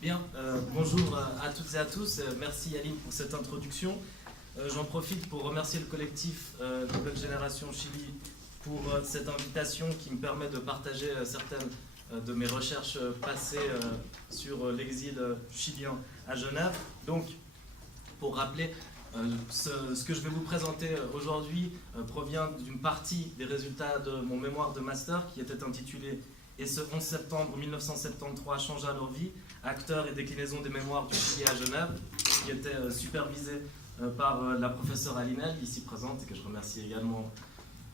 Bien, bonjour à toutes et à tous. Merci Aline pour cette introduction. J'en profite pour remercier le collectif Nouvelle Génération Chili pour cette invitation qui me permet de partager certaines de mes recherches passées sur l'exil chilien à Genève. Donc, pour rappeler, ce que je vais vous présenter aujourd'hui provient d'une partie des résultats de mon mémoire de master qui était intitulé « Et ce 11 septembre 1973 changea leur vie, acteurs et déclinaisons des mémoires du Chili à Genève », qui était supervisé par la professeure Alinel, ici présente, et que je remercie également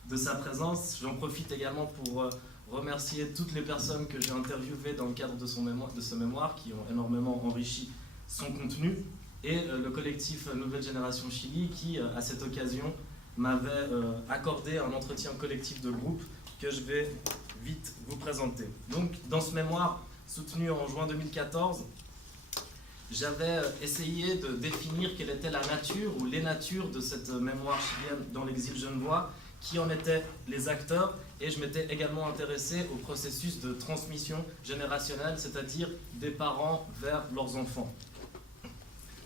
de sa présence. J'en profite également pour remercier toutes les personnes que j'ai interviewées dans le cadre de ce mémoire, qui ont énormément enrichi son contenu, et le collectif Nouvelle Génération Chili, qui, à cette occasion, m'avait accordé un entretien collectif de groupe que je vais vite vous présenter. Donc, dans ce mémoire, soutenu en juin 2014, j'avais essayé de définir quelle était la nature ou les natures de cette mémoire chilienne dans l'exil genevois, qui en étaient les acteurs, et je m'étais également intéressé au processus de transmission générationnelle, c'est-à-dire des parents vers leurs enfants.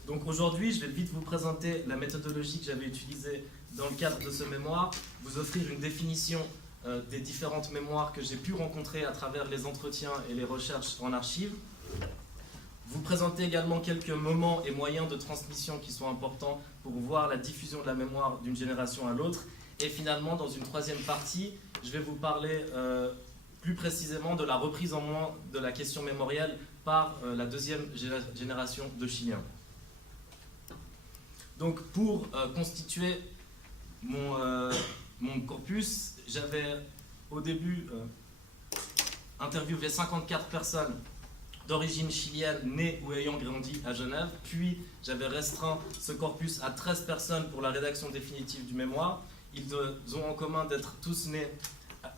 Donc aujourd'hui, je vais vite vous présenter la méthodologie que j'avais utilisée dans le cadre de ce mémoire, vous offrir une définition des différentes mémoires que j'ai pu rencontrer à travers les entretiens et les recherches en archives, vous présenter également quelques moments et moyens de transmission qui sont importants pour voir la diffusion de la mémoire d'une génération à l'autre, et finalement, dans une troisième partie, je vais vous parler plus précisément de la reprise en main de la question mémorielle par la deuxième génération de Chiliens. Donc pour constituer mon corpus, j'avais au début interviewé 54 personnes d'origine chilienne nées ou ayant grandi à Genève, puis j'avais restreint ce corpus à 13 personnes pour la rédaction définitive du mémoire. Ils ont en commun d'être tous nés,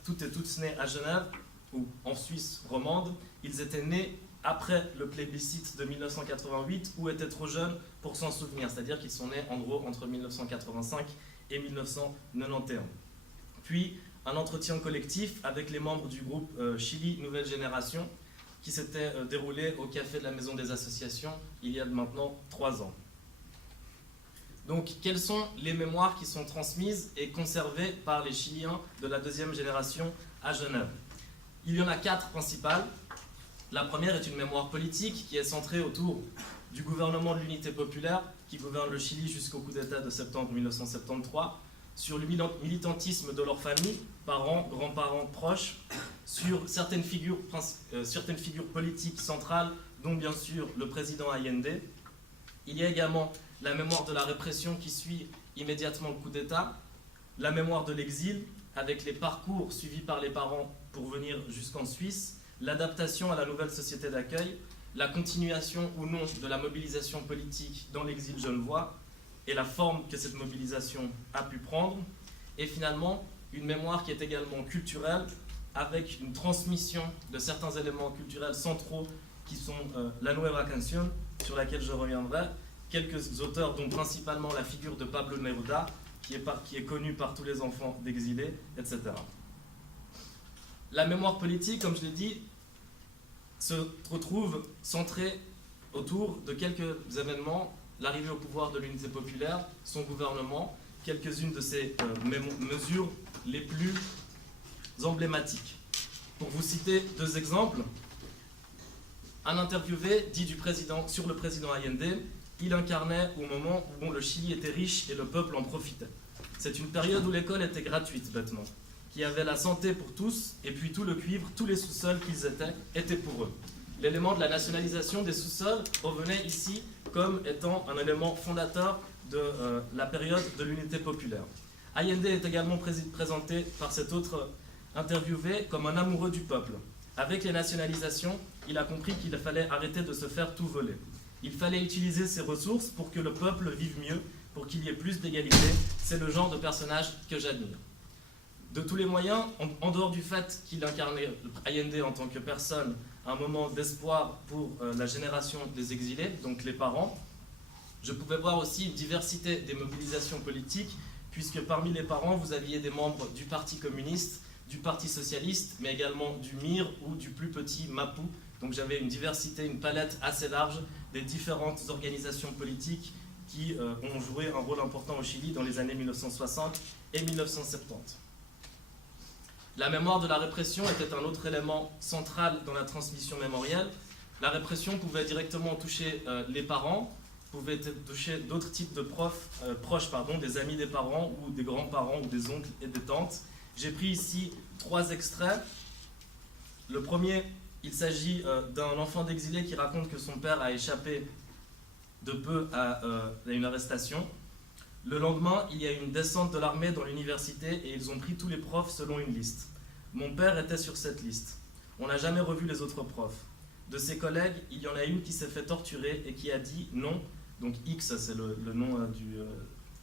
toutes et tous nés à Genève ou en Suisse romande. Ils étaient nés après le plébiscite de 1988 ou étaient trop jeunes pour s'en souvenir, c'est-à-dire qu'ils sont nés en gros entre 1985 et 1991. Puis un entretien collectif avec les membres du groupe Chili Nouvelle Génération qui s'était déroulé au Café de la Maison des Associations il y a maintenant 3 ans. Donc, quelles sont les mémoires qui sont transmises et conservées par les Chiliens de la deuxième génération à Genève? Il y en a 4 principales. La première est une mémoire politique qui est centrée autour du gouvernement de l'unité populaire qui gouverne le Chili jusqu'au coup d'État de septembre 1973, sur le militantisme de leur famille, parents, grands-parents, proches, sur certaines figures politiques centrales, dont bien sûr le président Allende. Il y a également la mémoire de la répression qui suit immédiatement le coup d'État, la mémoire de l'exil, avec les parcours suivis par les parents pour venir jusqu'en Suisse, l'adaptation à la nouvelle société d'accueil, la continuation ou non de la mobilisation politique dans l'exil genevois, et la forme que cette mobilisation a pu prendre, et finalement une mémoire qui est également culturelle, avec une transmission de certains éléments culturels centraux qui sont la Nueva Canción, sur laquelle je reviendrai, quelques auteurs dont principalement la figure de Pablo Neruda, qui est connue par tous les enfants d'exilés, etc. La mémoire politique, comme je l'ai dit, se retrouve centrée autour de quelques événements: l'arrivée au pouvoir de l'unité populaire, son gouvernement, quelques-unes de ses mesures les plus emblématiques. Pour vous citer 2 exemples, un interviewé dit sur le président Allende: il incarnait au moment où le Chili était riche et le peuple en profitait. C'est une période où l'école était gratuite, bêtement, qui avait la santé pour tous, et puis tout le cuivre, tous les sous-sols qu'ils étaient pour eux. L'élément de la nationalisation des sous-sols revenait ici comme étant un élément fondateur de la période de l'unité populaire. Allende est également présenté par cet autre interviewé comme un amoureux du peuple. Avec les nationalisations, il a compris qu'il fallait arrêter de se faire tout voler. Il fallait utiliser ses ressources pour que le peuple vive mieux, pour qu'il y ait plus d'égalité. C'est le genre de personnage que j'admire. De tous les moyens, en dehors du fait qu'il incarnait Allende en tant que personne, un moment d'espoir pour la génération des exilés, donc les parents, je pouvais voir aussi une diversité des mobilisations politiques, puisque parmi les parents, vous aviez des membres du Parti communiste, du Parti socialiste, mais également du MIR ou du plus petit MAPU, Donc j'avais une diversité, une palette assez large des différentes organisations politiques qui ont joué un rôle important au Chili dans les années 1960 et 1970. La mémoire de la répression était un autre élément central dans la transmission mémorielle. La répression pouvait directement toucher les parents, pouvait toucher d'autres types de proches, des amis des parents ou des grands-parents ou des oncles et des tantes. J'ai pris ici 3 extraits. Le premier, il s'agit d'un enfant d'exilé qui raconte que son père a échappé de peu à une arrestation. Le lendemain, il y a une descente de l'armée dans l'université et ils ont pris tous les profs selon une liste. Mon père était sur cette liste. On n'a jamais revu les autres profs. De ses collègues, il y en a une qui s'est fait torturer et qui a dit non. Donc X, c'est le nom du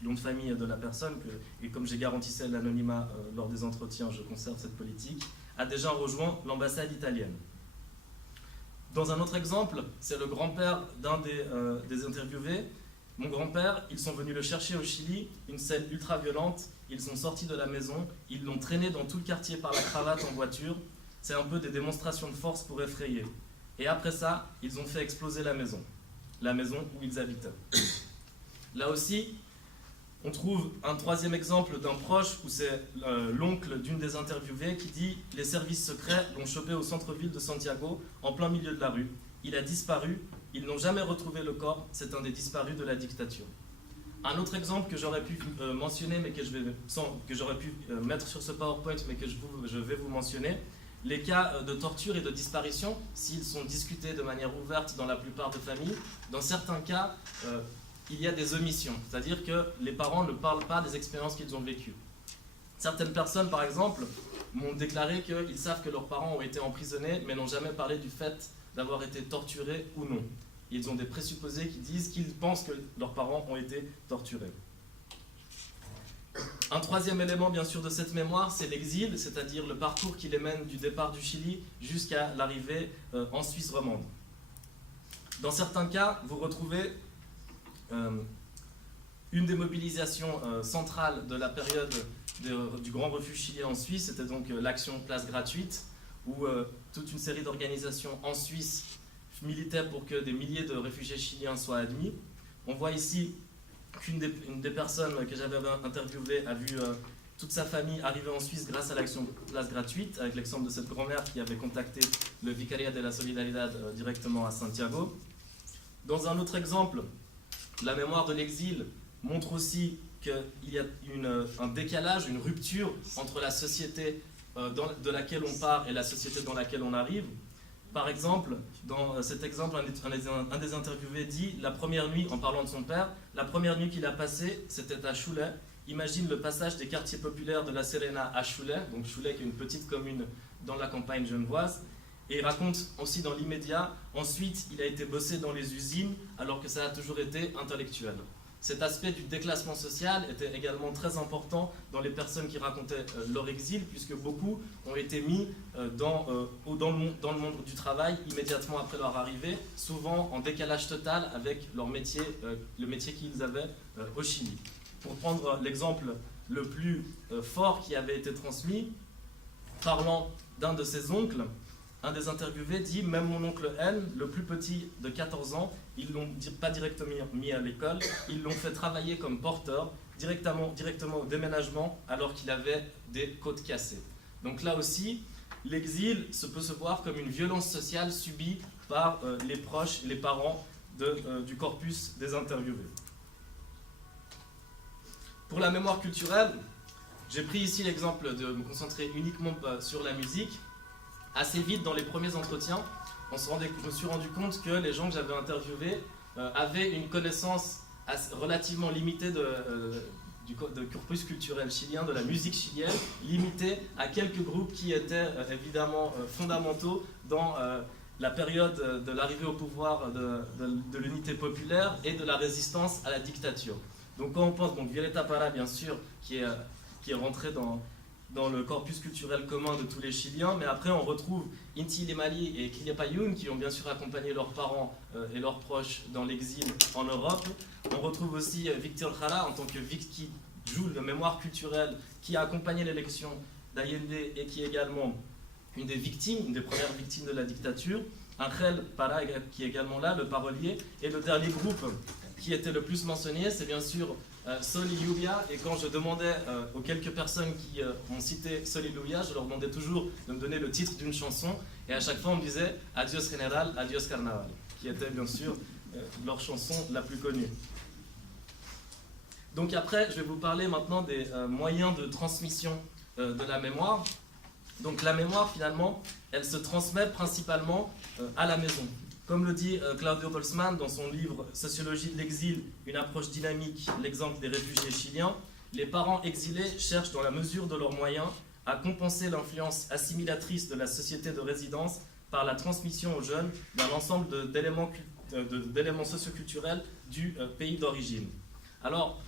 nom de famille de la personne, et comme j'ai garantissé l'anonymat lors des entretiens, je conserve cette politique, a déjà rejoint l'ambassade italienne. Dans un autre exemple, c'est le grand-père d'un des interviewés. Mon grand-père, ils sont venus le chercher au Chili, une scène ultra violente, ils sont sortis de la maison, ils l'ont traîné dans tout le quartier par la cravate en voiture. C'est un peu des démonstrations de force pour effrayer. Et après ça, ils ont fait exploser la maison où ils habitaient. Là aussi, on trouve un troisième exemple d'un proche où c'est l'oncle d'une des interviewées qui dit « Les services secrets l'ont chopé au centre-ville de Santiago, en plein milieu de la rue. Il a disparu, ils n'ont jamais retrouvé le corps, c'est un des disparus de la dictature. » Un autre exemple que j'aurais pu mentionner, mais que j'aurais pu mettre sur ce PowerPoint, mais que je vais vous mentionner, les cas de torture et de disparition, s'ils sont discutés de manière ouverte dans la plupart des familles, dans certains cas, il y a des omissions, c'est-à-dire que les parents ne parlent pas des expériences qu'ils ont vécues. Certaines personnes, par exemple, m'ont déclaré qu'ils savent que leurs parents ont été emprisonnés, mais n'ont jamais parlé du fait d'avoir été torturés ou non. Ils ont des présupposés qui disent qu'ils pensent que leurs parents ont été torturés. Un troisième élément, bien sûr, de cette mémoire, c'est l'exil, c'est-à-dire le parcours qui les mène du départ du Chili jusqu'à l'arrivée en Suisse romande. Dans certains cas, vous retrouvez une des mobilisations centrales de la période du Grand Refuge chilien en Suisse, c'était donc l'action Place Gratuite, où toute une série d'organisations en Suisse militaient pour que des milliers de réfugiés chiliens soient admis. On voit ici qu'une des personnes que j'avais interviewées a vu toute sa famille arriver en Suisse grâce à l'action Place Gratuite, avec l'exemple de cette grand-mère qui avait contacté le Vicariat de la Solidaridad directement à Santiago. Dans un autre exemple, la mémoire de l'exil montre aussi qu'il y a un décalage, une rupture entre la société de laquelle on part et la société dans laquelle on arrive. Par exemple, dans cet exemple, un des interviewés dit la première nuit, en parlant de son père, la première nuit qu'il a passée, c'était à Chouley. Imagine le passage des quartiers populaires de La Serena à Chouley, donc Chouley qui est une petite commune dans la campagne genevoise. Et il raconte aussi dans l'immédiat, ensuite il a été bossé dans les usines alors que ça a toujours été intellectuel. Cet aspect du déclassement social était également très important dans les personnes qui racontaient leur exil, puisque beaucoup ont été mis dans le monde du travail immédiatement après leur arrivée, souvent en décalage total avec leur métier, le métier qu'ils avaient au Chili. Pour prendre l'exemple le plus fort qui avait été transmis, parlant d'un de ses oncles, un des interviewés dit « Même mon oncle N, le plus petit de 14 ans, ils l'ont pas directement mis à l'école, ils l'ont fait travailler comme porteur directement au déménagement alors qu'il avait des côtes cassées. » Donc là aussi, l'exil peut se voir comme une violence sociale subie par les proches, les parents du corpus des interviewés. Pour la mémoire culturelle, j'ai pris ici l'exemple de me concentrer uniquement sur la musique. Assez vite, dans les premiers entretiens, je me suis rendu compte que les gens que j'avais interviewés avaient une connaissance relativement limitée du corpus culturel chilien, de la musique chilienne, limitée à quelques groupes qui étaient évidemment fondamentaux dans la période de l'arrivée au pouvoir de l'unité populaire et de la résistance à la dictature. Donc quand on pense, Violeta Parra bien sûr, qui est rentré dans le corpus culturel commun de tous les Chiliens, mais après on retrouve Inti Illimani et Quilapayún qui ont bien sûr accompagné leurs parents et leurs proches dans l'exil en Europe. On retrouve aussi Victor Jara en tant que qui joue la mémoire culturelle, qui a accompagné l'élection d'Allende et qui est également une des premières victimes de la dictature. Angel Para, qui est également là, le parolier. Et le dernier groupe qui était le plus mentionné, c'est bien sûr Sol y Lluvia. Et quand je demandais aux quelques personnes qui ont cité Sol y Lluvia, je leur demandais toujours de me donner le titre d'une chanson. Et à chaque fois, on me disait Adios General, Adios Carnaval, qui était bien sûr leur chanson la plus connue. Donc après, je vais vous parler maintenant des moyens de transmission de la mémoire. Donc la mémoire, finalement, elle se transmet principalement à la maison. Comme le dit Claudio Boltzmann dans son livre « Sociologie de l'exil, une approche dynamique, l'exemple des réfugiés chiliens », les parents exilés cherchent dans la mesure de leurs moyens à compenser l'influence assimilatrice de la société de résidence par la transmission aux jeunes d'un ensemble d'éléments socioculturels du pays d'origine. Alors,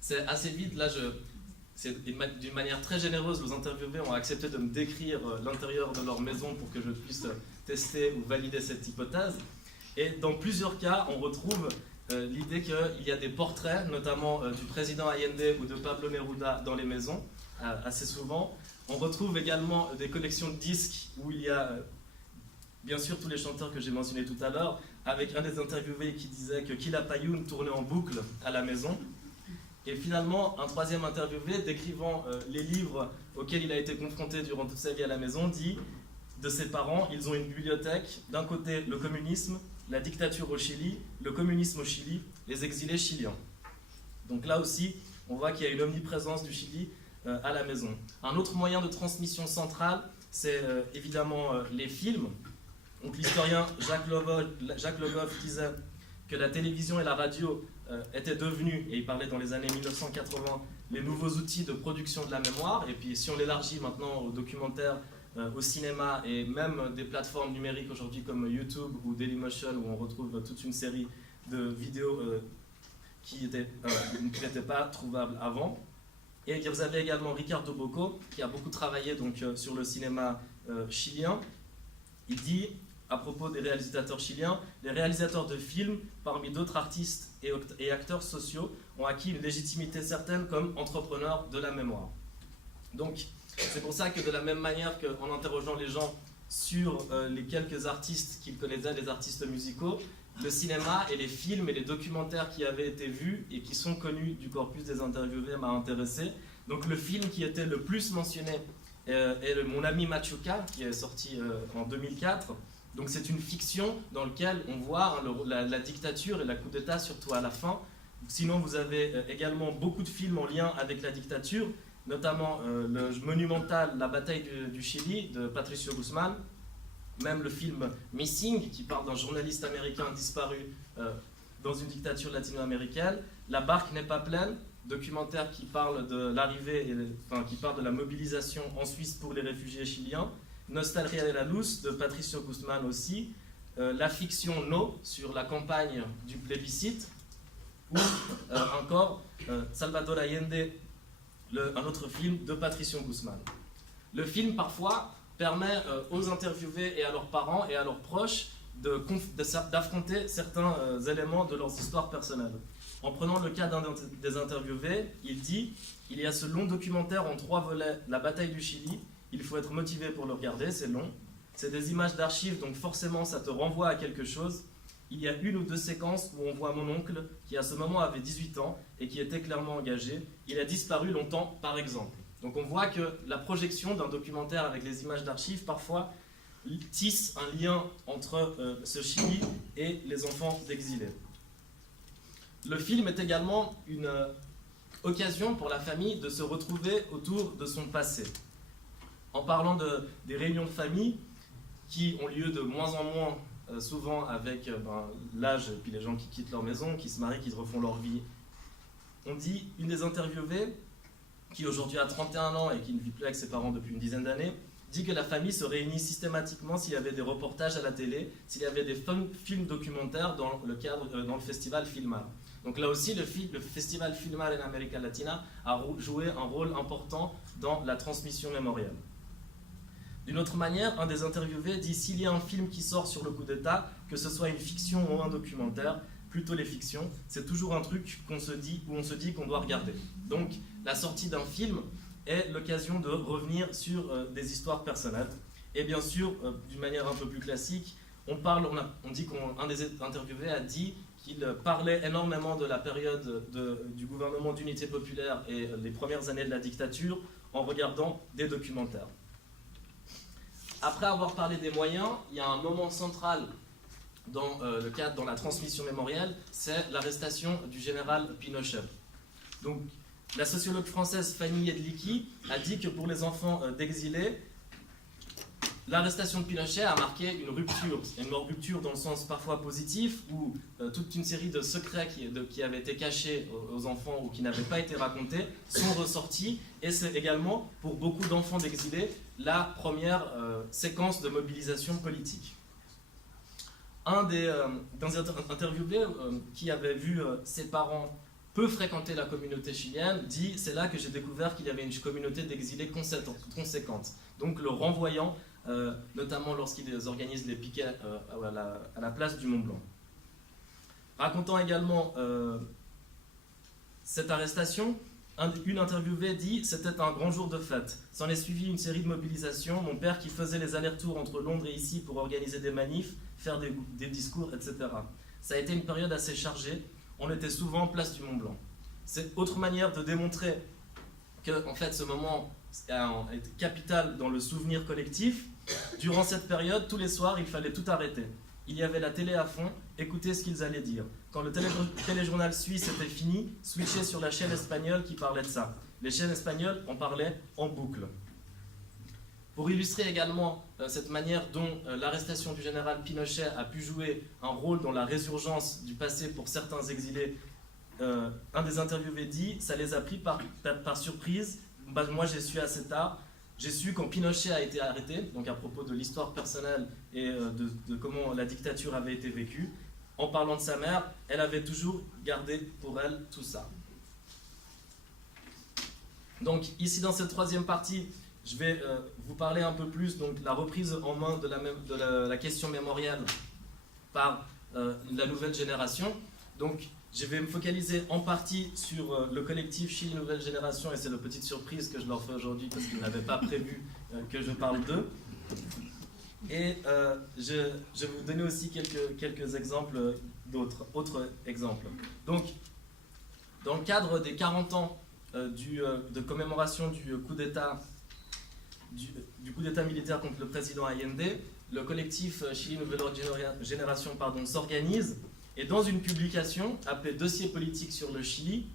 c'est assez vite, là, d'une manière très généreuse, les interviewés ont accepté de me décrire l'intérieur de leur maison pour que je puisse tester ou valider cette hypothèse. Et dans plusieurs cas, on retrouve l'idée qu'il y a des portraits, notamment du président Allende ou de Pablo Neruda dans les maisons, assez souvent. On retrouve également des collections de disques où il y a, bien sûr, tous les chanteurs que j'ai mentionnés tout à l'heure, avec un des interviewés qui disait que Quilapayún tournait en boucle à la maison. Et finalement, un troisième interviewé, décrivant les livres auxquels il a été confronté durant toute sa vie à la maison, dit de ses parents, ils ont une bibliothèque, d'un côté le communisme, la dictature au Chili, le communisme au Chili, les exilés chiliens. Donc là aussi, on voit qu'il y a une omniprésence du Chili à la maison. Un autre moyen de transmission central, c'est évidemment les films. Donc l'historien Jacques Logoff disait que la télévision et la radio étaient devenus, et il parlait dans les années 1980, les nouveaux outils de production de la mémoire. Et puis si on l'élargit maintenant aux documentaires, au cinéma et même des plateformes numériques aujourd'hui comme YouTube ou Dailymotion, où on retrouve toute une série de vidéos qui n'étaient pas trouvables avant. Et vous avez également Ricardo Bocco, qui a beaucoup travaillé donc, sur le cinéma chilien. Il dit, à propos des réalisateurs chiliens, les réalisateurs de films, parmi d'autres artistes et acteurs sociaux, ont acquis une légitimité certaine comme entrepreneurs de la mémoire. Donc, c'est pour ça que de la même manière qu'en interrogeant les gens sur les quelques artistes qu'ils connaissaient, les artistes musicaux, le cinéma et les films et les documentaires qui avaient été vus et qui sont connus du corpus des interviewés m'a intéressé. Donc le film qui était le plus mentionné est Mon ami Machuca, qui est sorti en 2004. Donc c'est une fiction dans laquelle on voit la dictature et la coup d'État, surtout à la fin. Sinon, vous avez également beaucoup de films en lien avec la dictature, notamment le monumental La bataille du Chili de Patricio Guzmán, même le film Missing, qui parle d'un journaliste américain disparu dans une dictature latino-américaine, La barque n'est pas pleine, documentaire qui parle de l'arrivée, qui parle de la mobilisation en Suisse pour les réfugiés chiliens, Nostalgia de la Luz de Patricio Guzmán aussi, la fiction No sur la campagne du plébiscite, ou encore Salvador Allende, un autre film de Patricio Guzmán. Le film parfois permet aux interviewés et à leurs parents et à leurs proches d'affronter certains éléments de leurs histoires personnelles. En prenant le cas d'un des interviewés, il dit « Il y a ce long documentaire en 3 volets, La bataille du Chili. Il faut être motivé pour le regarder, c'est long. C'est des images d'archives, donc forcément ça te renvoie à quelque chose. Il y a 1 ou 2 séquences où on voit mon oncle, qui à ce moment avait 18 ans et qui était clairement engagé. Il a disparu longtemps, par exemple. » Donc on voit que la projection d'un documentaire avec les images d'archives, parfois, tisse un lien entre ce Chili et les enfants d'exilés. Le film est également une occasion pour la famille de se retrouver autour de son passé. En parlant des réunions de famille qui ont lieu de moins en moins souvent avec l'âge, puis les gens qui quittent leur maison, qui se marient, qui refont leur vie. On dit, une des interviewées, qui aujourd'hui a 31 ans et qui ne vit plus avec ses parents depuis une dizaine d'années, dit que la famille se réunit systématiquement s'il y avait des reportages à la télé, s'il y avait des films documentaires dans le festival Filmar. Donc là aussi, le festival Filmar en Amérique latine a joué un rôle important dans la transmission mémorielle. D'une autre manière, un des interviewés dit « S'il y a un film qui sort sur le coup d'État, que ce soit une fiction ou un documentaire, plutôt les fictions, c'est toujours un truc où on se dit qu'on doit regarder. » Donc la sortie d'un film est l'occasion de revenir sur des histoires personnelles. Et bien sûr, d'une manière un peu plus classique, On dit qu'un des interviewés a dit qu'il parlait énormément de la période du gouvernement d'unité populaire et les premières années de la dictature en regardant des documentaires. Après avoir parlé des moyens, il y a un moment central dans la transmission mémorielle, c'est l'arrestation du général Pinochet. Donc, la sociologue française Fanny Edlicki a dit que pour les enfants d'exilés, l'arrestation de Pinochet a marqué une rupture dans le sens parfois positif, où toute une série de secrets qui avaient été cachés aux enfants ou qui n'avaient pas été racontés sont ressortis, et c'est également, pour beaucoup d'enfants d'exilés, la première séquence de mobilisation politique. Un des interviewés qui avait vu ses parents peu fréquenter la communauté chilienne dit « C'est là que j'ai découvert qu'il y avait une communauté d'exilés conséquente ». Donc le renvoyant, notamment lorsqu'ils organisent les piquets à la place du Mont-Blanc. Racontant également cette arrestation, une interviewée dit « C'était un grand jour de fête. S'en est suivi une série de mobilisations. Mon père qui faisait les allers-retours entre Londres et ici pour organiser des manifs, faire des discours, etc. Ça a été une période assez chargée. On était souvent place du Mont-Blanc. » C'est autre manière de démontrer que en fait, ce moment est capital dans le souvenir collectif. Durant cette période, tous les soirs, il fallait tout arrêter. Il y avait la télé à fond, écoutez ce qu'ils allaient dire. Quand le téléjournal suisse était fini, switchez sur la chaîne espagnole qui parlait de ça. Les chaînes espagnoles en parlaient en boucle. Pour illustrer également cette manière dont l'arrestation du général Pinochet a pu jouer un rôle dans la résurgence du passé pour certains exilés, un des interviewés dit « Ça les a pris par surprise. Moi, j'ai su assez tard. J'ai su quand Pinochet a été arrêté, donc à propos de l'histoire personnelle et de comment la dictature avait été vécue. En parlant de sa mère, elle avait toujours gardé pour elle tout ça. » Donc ici, dans cette troisième partie, je vais vous parler un peu plus de la reprise en main de la question mémorielle par la nouvelle génération. Donc, je vais me focaliser en partie sur le collectif Chili Nouvelle Génération, et c'est la petite surprise que je leur fais aujourd'hui parce qu'ils n'avaient pas prévu que je parle d'eux. Et je vais vous donner aussi quelques exemples autres exemples. Donc, dans le cadre des 40 ans de commémoration du coup d'État militaire contre le président Allende, le collectif Chili Nouvelle Génération s'organise. Et dans une publication appelée Dossier politique sur le Chili,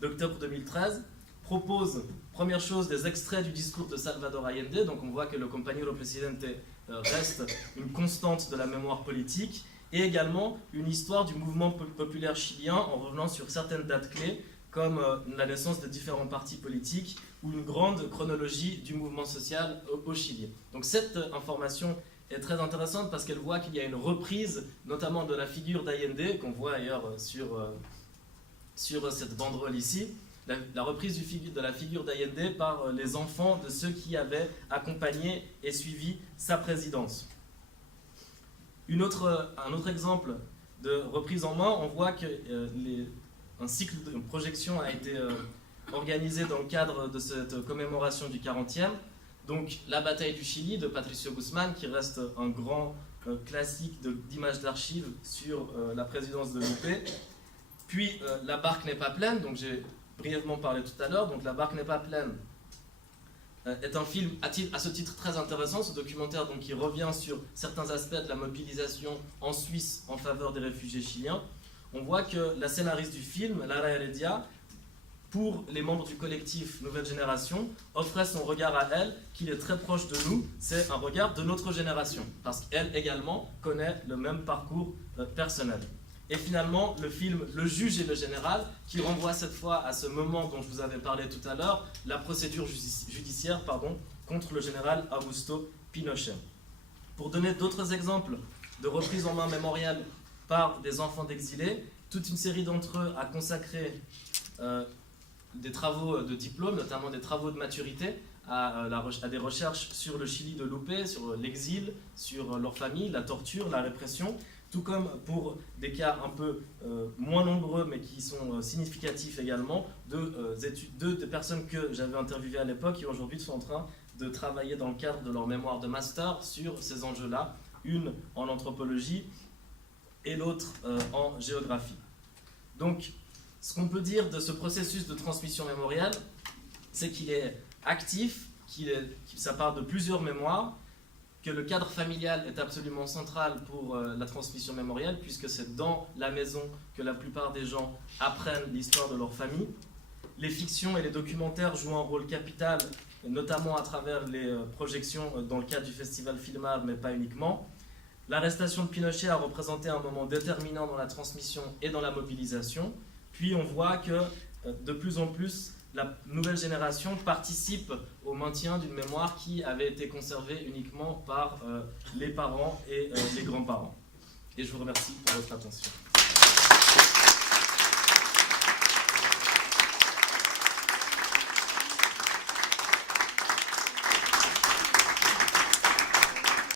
d'octobre 2013, propose, première chose, des extraits du discours de Salvador Allende. Donc on voit que le Compañero Presidente reste une constante de la mémoire politique, et également une histoire du mouvement populaire chilien en revenant sur certaines dates clés, comme la naissance de différents partis politiques ou une grande chronologie du mouvement social au Chili. Donc cette information est très intéressante parce qu'elle voit qu'il y a une reprise, notamment de la figure d'Allende, qu'on voit ailleurs sur cette banderole ici, la reprise de la figure d'Allende par les enfants de ceux qui avaient accompagné et suivi sa présidence. Un autre exemple de reprise en main, on voit que un cycle de projection a été organisé dans le cadre de cette commémoration du 40e. Donc, la bataille du Chili de Patricio Guzmán, qui reste un grand classique d'images d'archives sur la présidence de Lupe. Puis, La barque n'est pas pleine, donc j'ai brièvement parlé tout à l'heure. Donc, La barque n'est pas pleine est un film à ce titre très intéressant, ce documentaire donc, qui revient sur certains aspects de la mobilisation en Suisse en faveur des réfugiés chiliens. On voit que la scénariste du film, Lara Heredia, pour les membres du collectif Nouvelle Génération, offrait son regard à elle, qui est très proche de nous, c'est un regard de notre génération, parce qu'elle également connaît le même parcours personnel. Et finalement, le film Le juge et le général, qui renvoie cette fois à ce moment dont je vous avais parlé tout à l'heure, la procédure judiciaire contre le général Augusto Pinochet. Pour donner d'autres exemples de reprise en main mémoriale par des enfants d'exilés, toute une série d'entre eux a consacré des travaux de diplôme, notamment des travaux de maturité, à des recherches sur le Chili de Lupe, sur l'exil, sur leur famille, la torture, la répression, tout comme pour des cas un peu moins nombreux, mais qui sont significatifs également, de personnes que j'avais interviewées à l'époque, qui aujourd'hui sont en train de travailler dans le cadre de leur mémoire de master sur ces enjeux-là, une en anthropologie et l'autre en géographie. Donc, ce qu'on peut dire de ce processus de transmission mémoriale, c'est qu'il est actif, ça part de plusieurs mémoires, que le cadre familial est absolument central pour la transmission mémorielle, puisque c'est dans la maison que la plupart des gens apprennent l'histoire de leur famille. Les fictions et les documentaires jouent un rôle capital, notamment à travers les projections dans le cadre du festival Filmar, mais pas uniquement. L'arrestation de Pinochet a représenté un moment déterminant dans la transmission et dans la mobilisation. Puis on voit que de plus en plus, la nouvelle génération participe au maintien d'une mémoire qui avait été conservée uniquement par les parents et les grands-parents. Et je vous remercie pour votre attention.